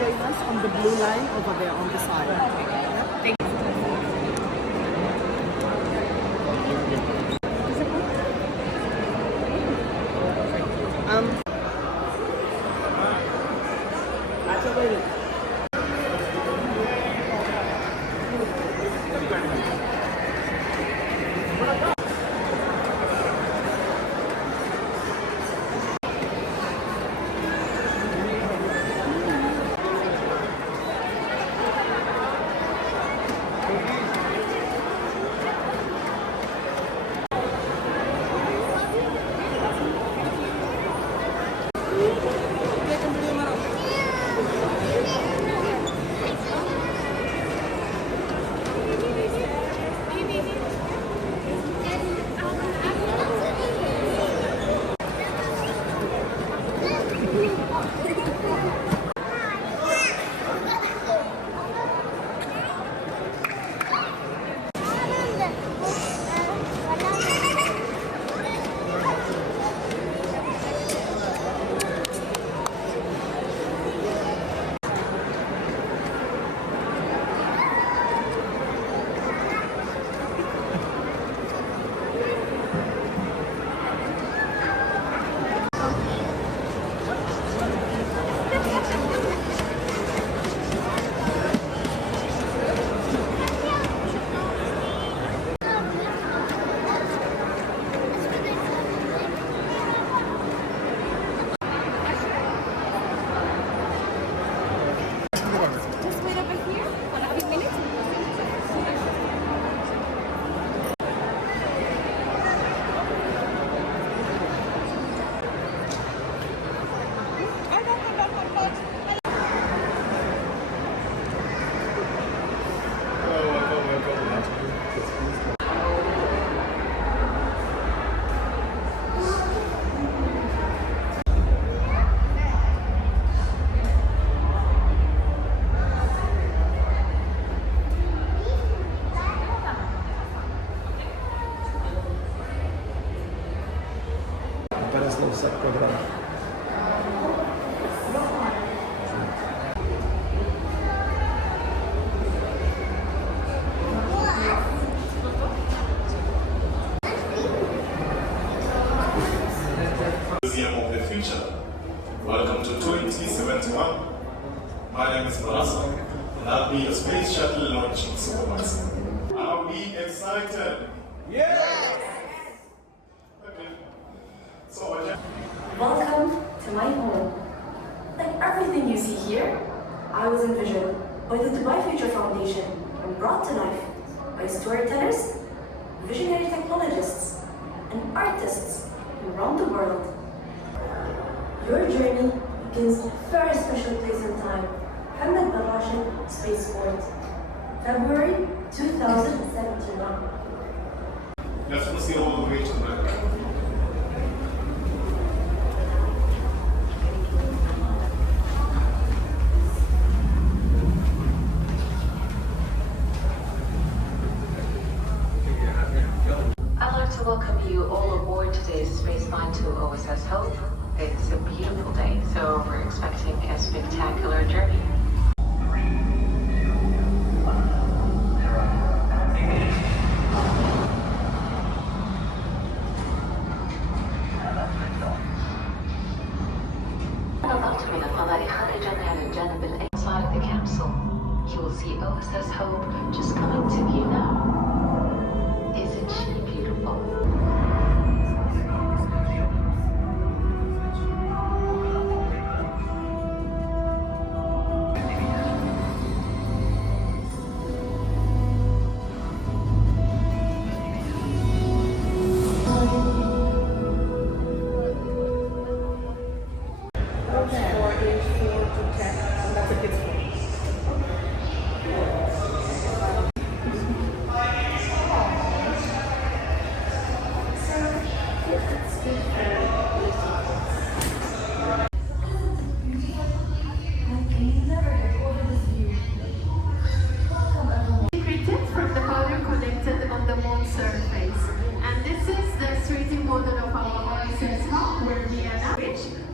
join us on the blue line over there on the side. Thank you. Museum of the Future. Welcome to 2071. My name is Marasa, and I'll be your space shuttle launching supervisor. Are we excited? Yes! Okay. So, welcome to my home. Like everything you see here, I was envisioned by the Dubai Future Foundation and brought to life by storytellers, visionary technologists, and artists around the world. Your journey begins in a very special place and time, Hamad bin Rashid Spaceport, February 2071. let's proceed all the way to the back. I'd like to welcome you all aboard today's Spaceline to OSS Hope. It's a beautiful day, so we're expecting a spectacular journey. Inside of the capsule, you will see OSS Hope just coming to view now. Isn't she beautiful?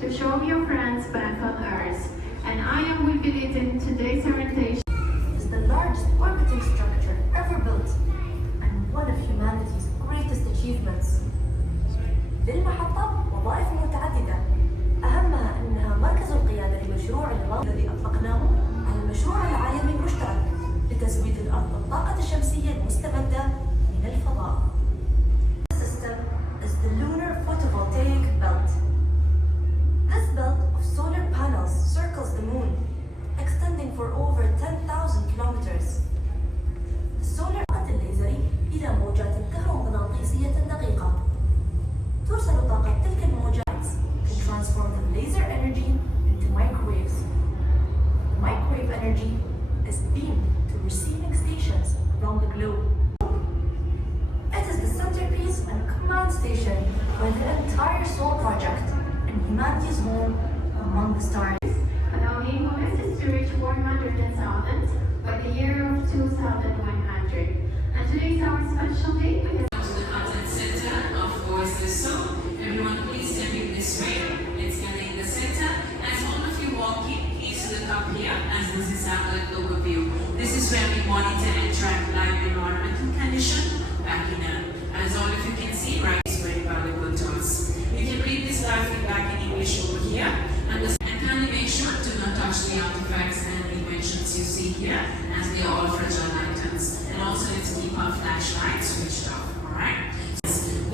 To show your friends back on Earth, and and I will be leading today's orientation. Is the largest orbiting structure ever built and one of humanity's greatest achievements. للمحطة وظائف متعددة أهمها أنها مركز القيادة لمشروع الغاز الذي أطلقناه على المشروع العالمي المشترك لتزويد الأرض بالطاقة الشمسية المستمدة من الفضاء. This system is the Lunar Photovoltaic Belt. This belt of solar panels circles the moon, extending for over 10,000 kilometers. The solar الليزري إلى موجات كهرومغناطيسية دقيقة. ترسل طاقة تلك الموجات can transform the laser energy into microwaves. The microwave energy is beamed to receiving stations around the globe. It is the centerpiece and command station for the entire Sol project and humanity's home among the stars. Our aim is to reach 100,000 by the year of 2100. And today is our special day. We have to the content center of Voices Soul. Everyone please step in this way. Let's get in the center. As all of you walk in, please look up here as this is our Earth overview. This is where we monitor and track live environmental condition back in Earth. As all of you can see, right is very valuable to us. You can read this live feedback in English over here. And kindly make sure to not touch the artifacts and inventions you see here, as they are all fragile items. And also let's keep our flashlights switched off, alright?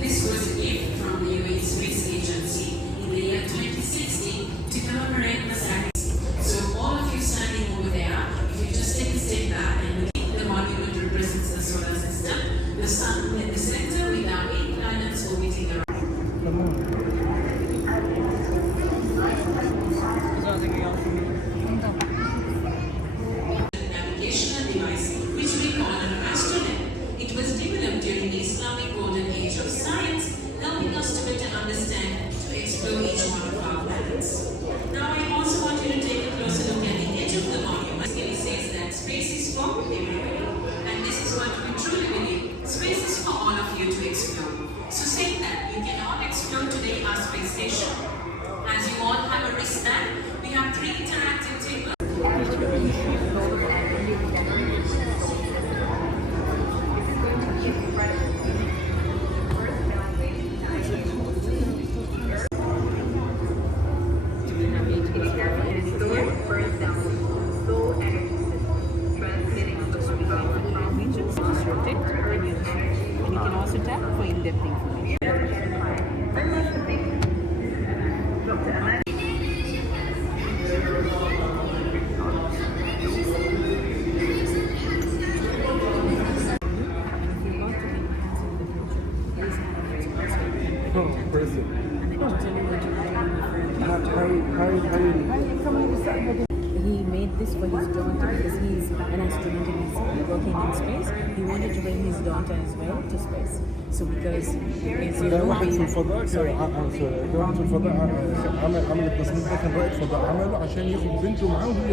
This was a gift from the UAE Space Agency in the year 2016 to commemorate the sacrifice. So all of you standing over there, if you just take a step back and look at the monument represents the solar system, the sun in the center with our 8 planets orbiting around. Navigational device, which we call an astronet. It was developed during the Islamic golden age of science, helping us to better understand to explore each one of our planets. Now I also want you to take a closer look at the edge of the monument. It says that space is for everybody. And this is what we truly believe. Space is for all of you to explore. So saying that, you can all explore today our space station. As you all have a wristband, we have 3 interactive tables. And you can also tap for in-depth information. He made this for his daughter because he's an astronaut and he's working in space. He wanted to bring his daughter as well to space. So because as you know, واحد في الفضاء واحد في الفضاء عمل التصميم ده كان رائد فضاء عمله عشان ياخد بنته معاه وهي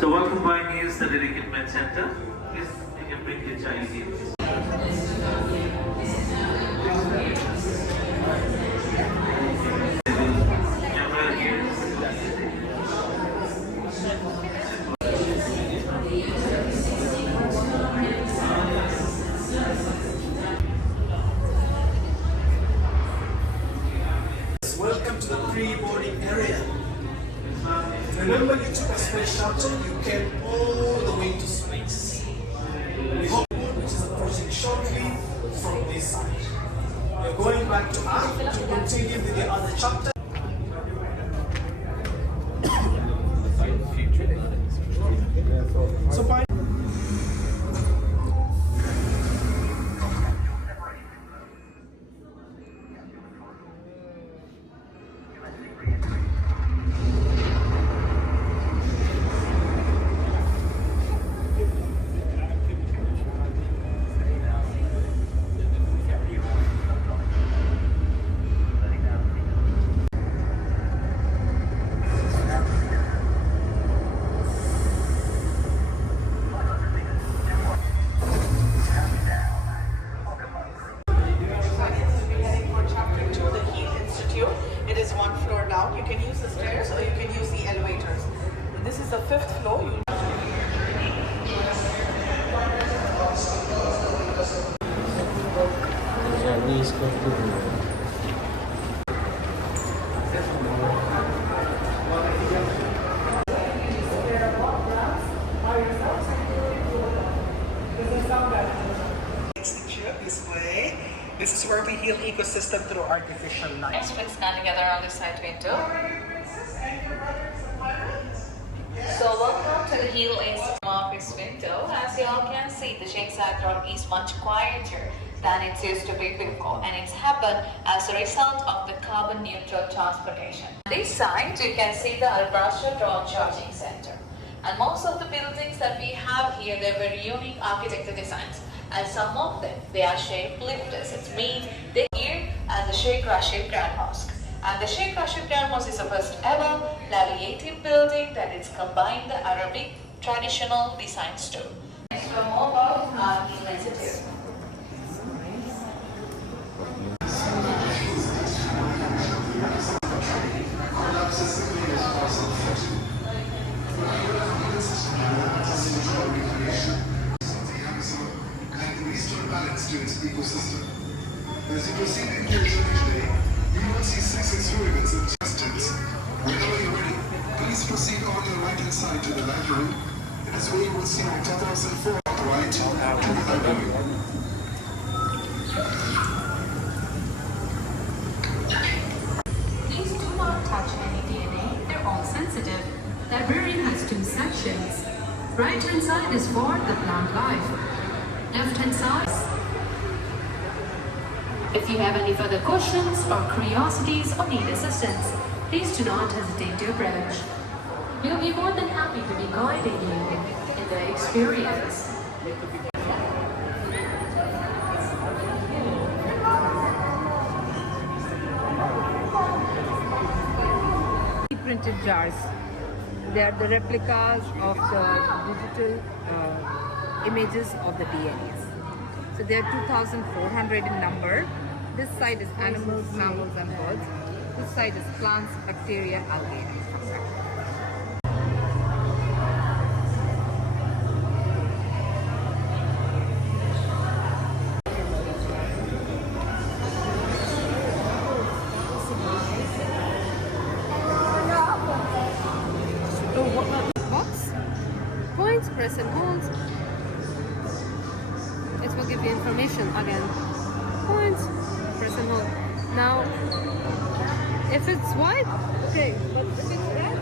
So what combined is the Dedicate Center. Please, you can bring your child in. Welcome to the pre-boarding area. Remember, you took a space shuttle, you came all the way to space. We hope which is approaching shortly from this side. We're going back to Earth to continue with the other chapter. So by is 1 floor down. You can use the stairs or you can use the elevators. This is the 5th floor. Display. This is where we heal ecosystem through artificial light. Let's stand together on the side window. So welcome to the Heal Institute office window. As you all can see, the Sheikh Zayed Road is much quieter than it used to be before, and it's happened as a result of the carbon neutral transportation. This side, you can see the Al Brasha Road Charging Center. And most of the buildings that we have here, they were unique architecture designs. And some of them, they are shaped lifters. It's mean they here at the Sheikh Rashid Grand Mosque. And the Sheikh Rashid Grand Mosque is the first ever palliative building that is combined the Arabic traditional designs too. Next, for more about our Heal Institute. To its ecosystem. As you proceed into your journey today, you will see 6 experiments and testings. Whenever you're ready, please proceed on your right hand side to the library. It is where you will see the 2004 right to the library. Please do not touch any DNA. They're all sensitive. Library has 2 sections. Right hand side is for the plant life. Left hand side. If you have any further questions or curiosities or need assistance, please do not hesitate to approach. We'll be more than happy to be guiding you in the experience. Printed jars. They are the replicas of the digital images of the DNAs. So they are 2,400 in number. This side is animals, mammals and birds. This side is plants, bacteria, algae. So what are these box? Points, press and hold. It will give you information again. Points, press and hold. Now, if it's white, okay, but if it's red,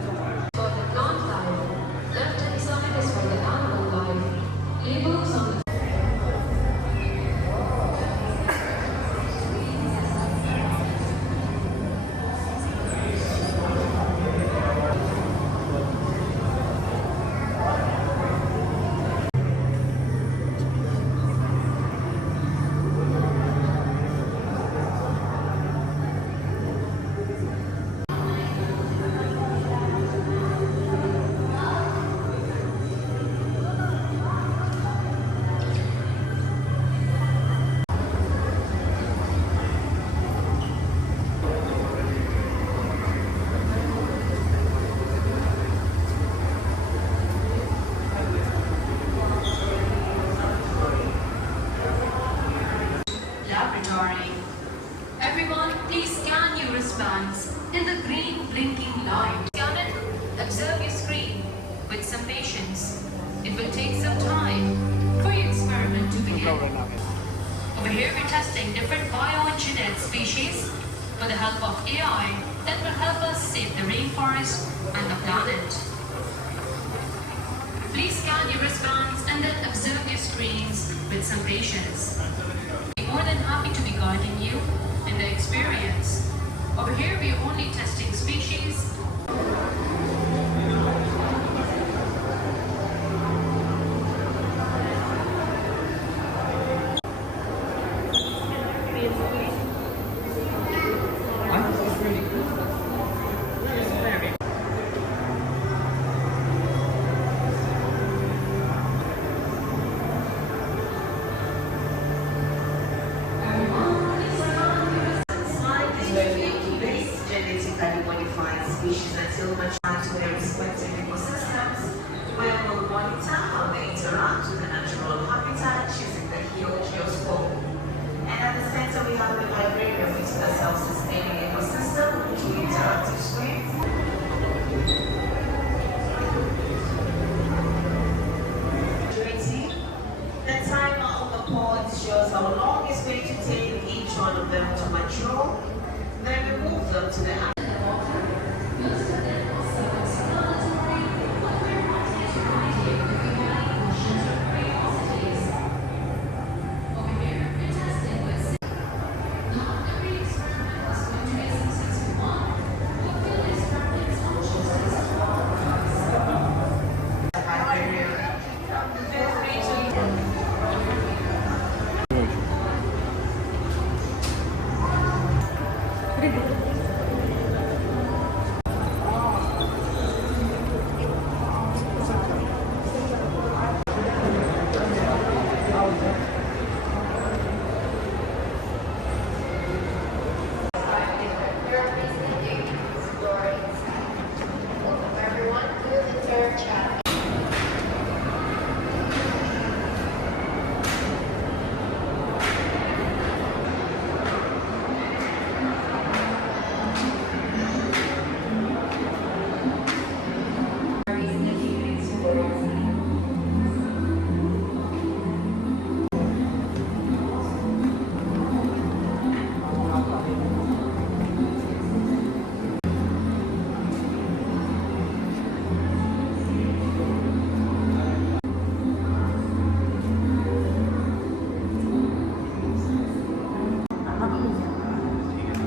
For the plant life, left hand side is for the animal life. Labels on the laboratory. Everyone, please scan your wristbands in the green blinking light. Scan it, observe your screen with some patience. It will take some time for your experiment to begin. Over here we're testing different bioengineered species with the help of AI that will help us save the rainforest and the planet. Please scan your wristbands and then observe your screens with some patience. We're more than happy to be guiding you in the experience. Over here we are only testing species. until mature to their respective ecosystems, where we'll monitor how they interact with the natural habitat using the heel geoscope. And at the center we have the librarian, which is a self-sustaining ecosystem with two interactive screens. The timer on the pods shows how long it's going to take each one of them to mature. Then we move them to the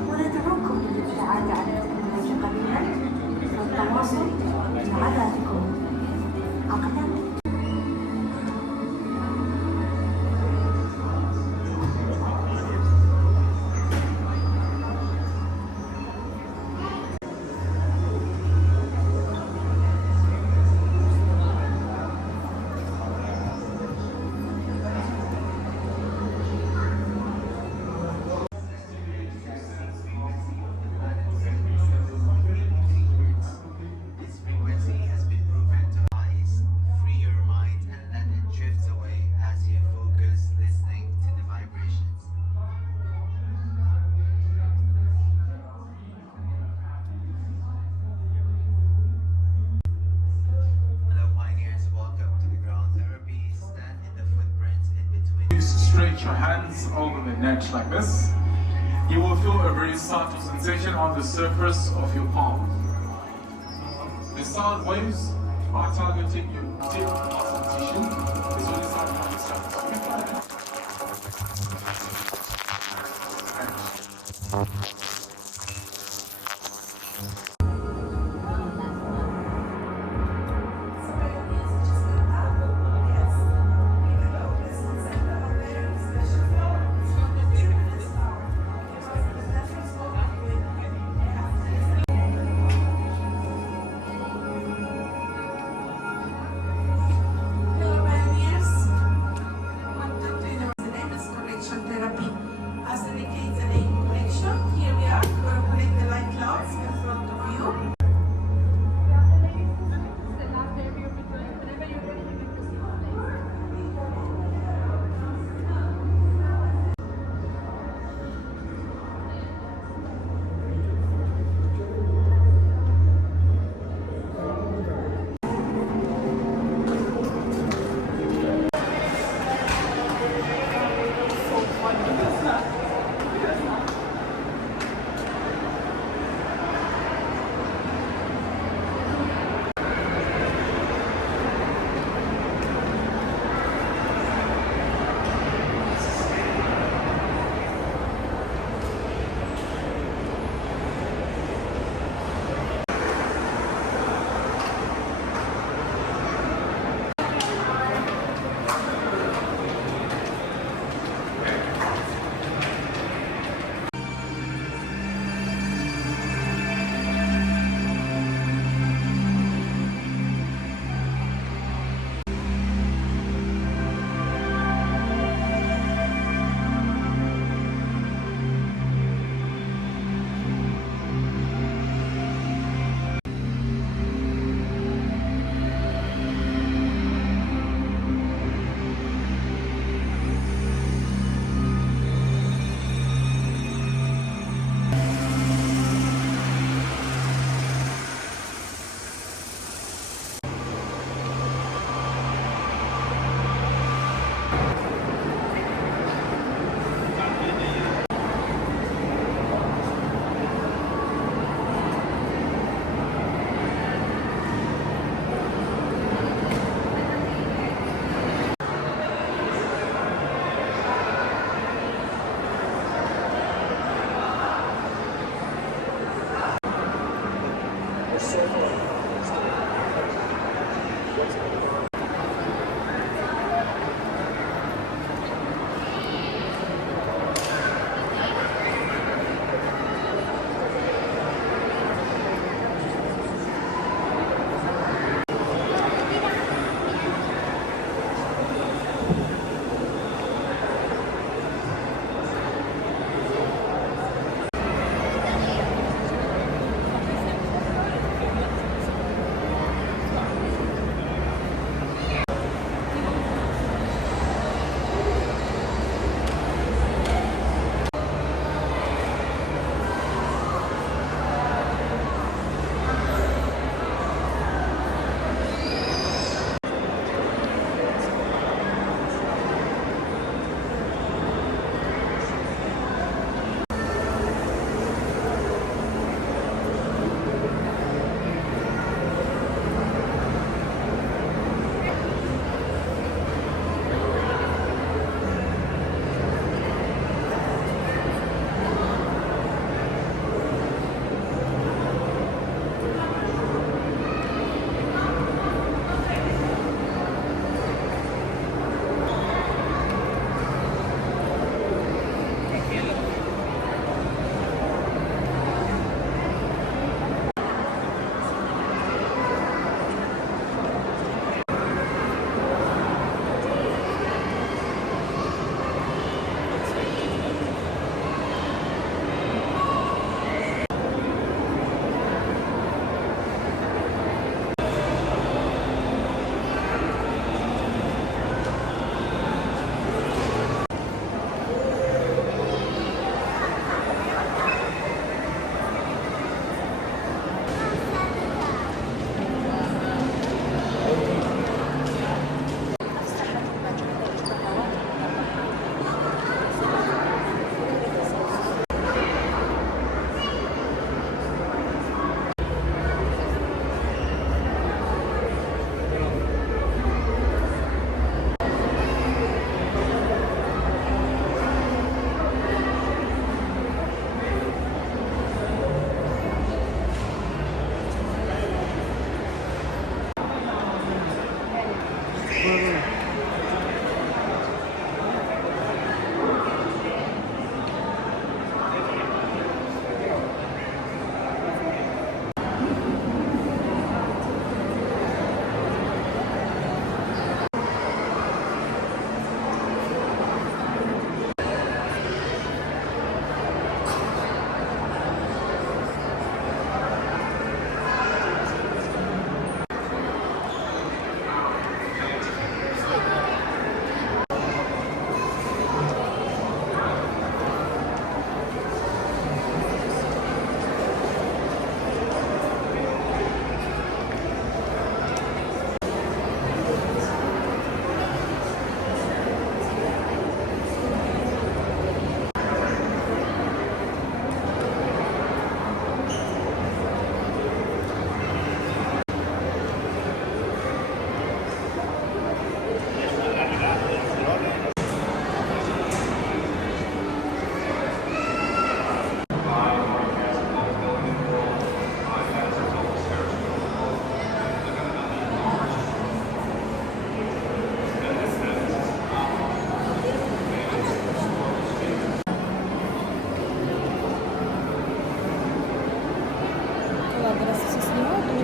وندعوكم للابتعاد عن التكنولوجيا قليلا والتواصل مع ذاتكم عقلا. Stretch your hands over the neck like this. You will feel a very subtle sensation on the surface of your palm. The sound waves are targeting your tip muscle tissue. This will sound on the surface of your palm. Hello, pioneers. Welcome to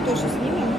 тоже снимем.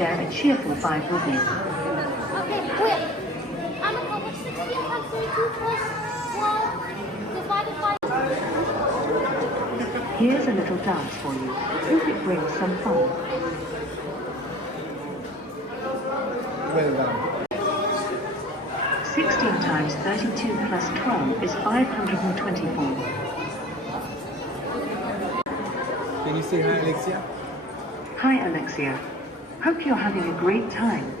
Share a cheerful vibe with you. Okay, wait. I'm a couple 16 times 32 plus 1 divided by... Here's a little dance for you. Hope it brings some fun. Well done. 16 times 32 plus 12 is 524. Can you say hi, Alexia? Hi, Alexia. Hope you're having a great time.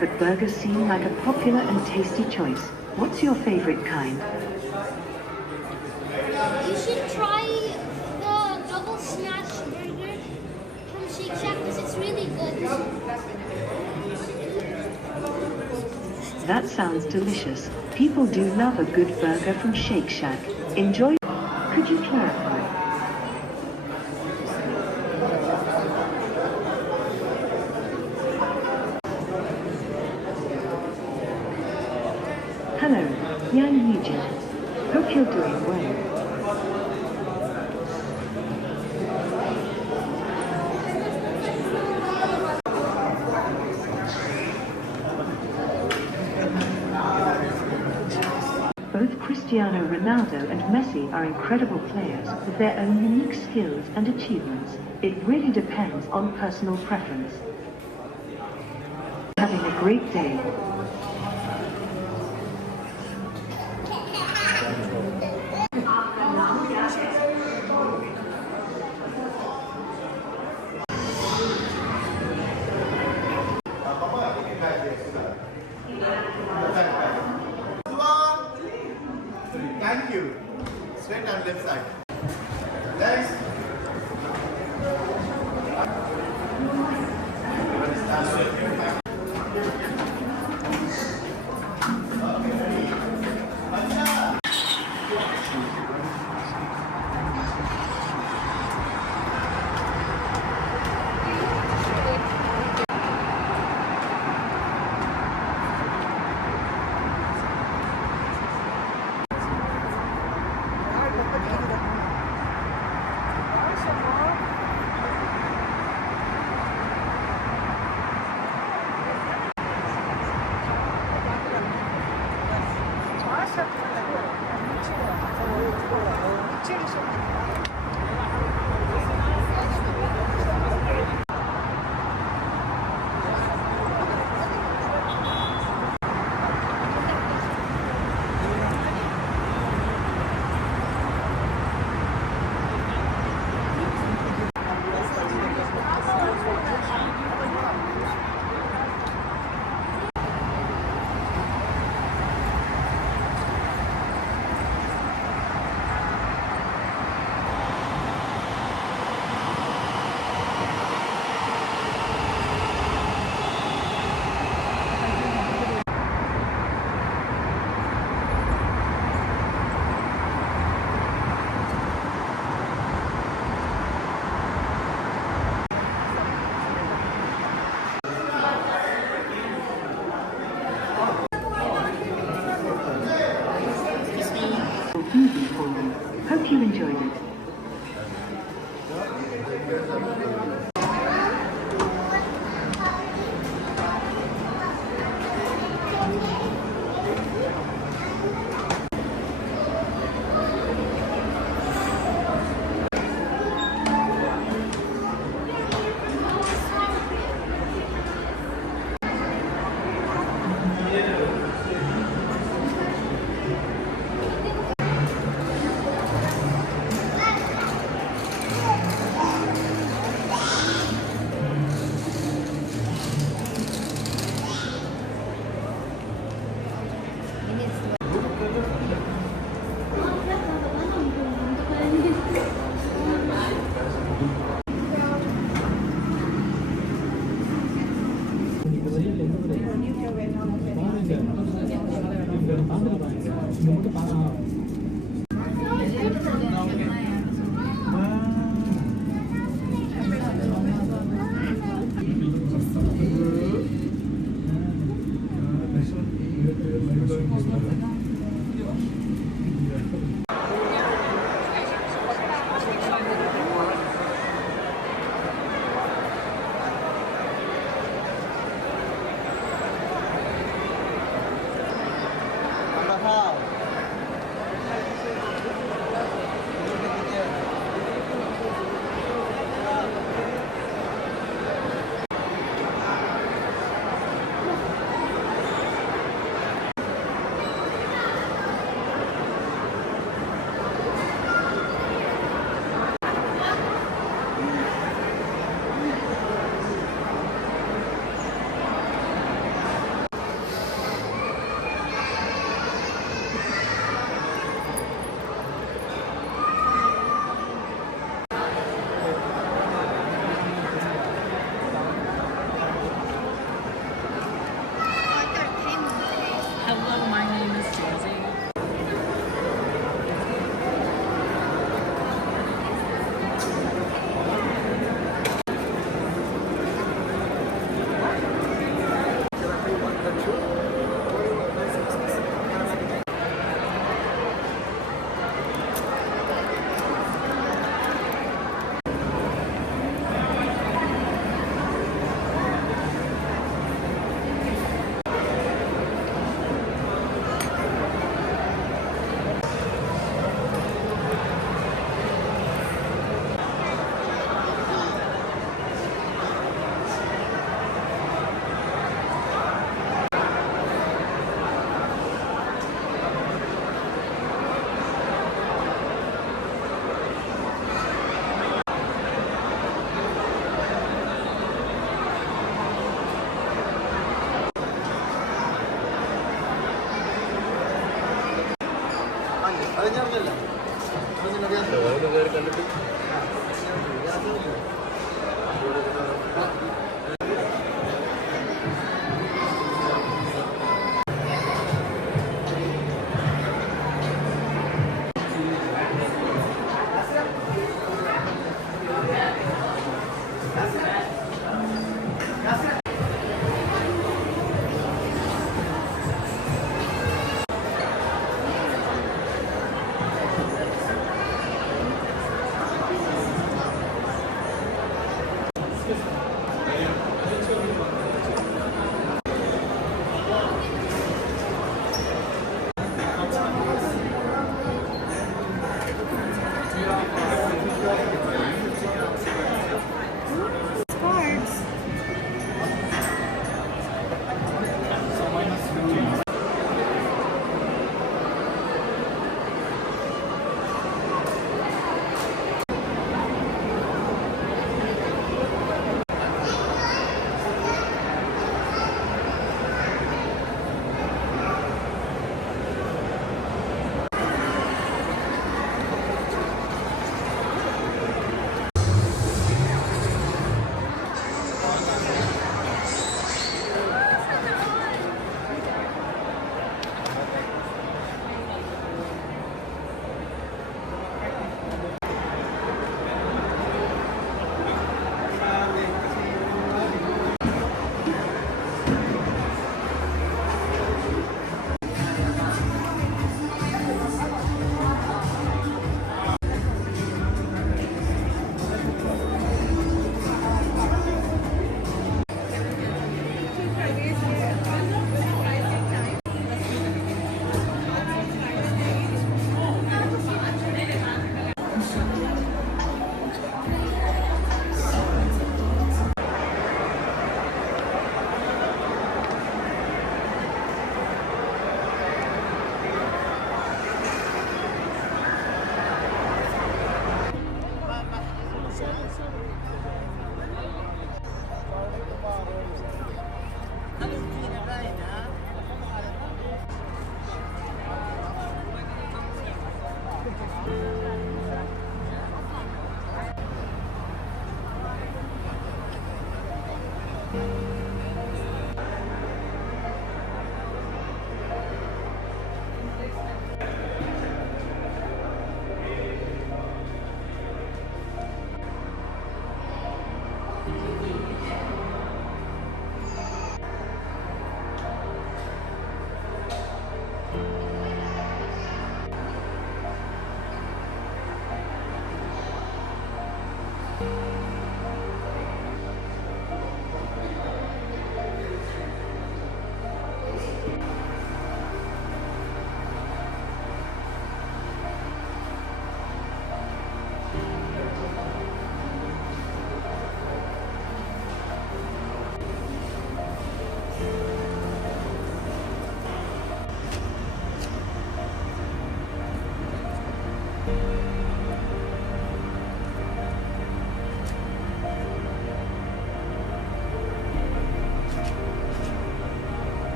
But burgers seem like a popular and tasty choice. What's your favorite kind? You should try the double smash burger from Shake Shack because it's really good. That sounds delicious. People do love a good burger from Shake Shack. Enjoy. Could you clarify? Yang Yujin. Hope you're doing well. Both Cristiano Ronaldo and Messi are incredible players with their own unique skills and achievements. It really depends on personal preference. Having a great day. Thank you. Straight on left side. Next. Movie for you. Hope you enjoyed it. Wow.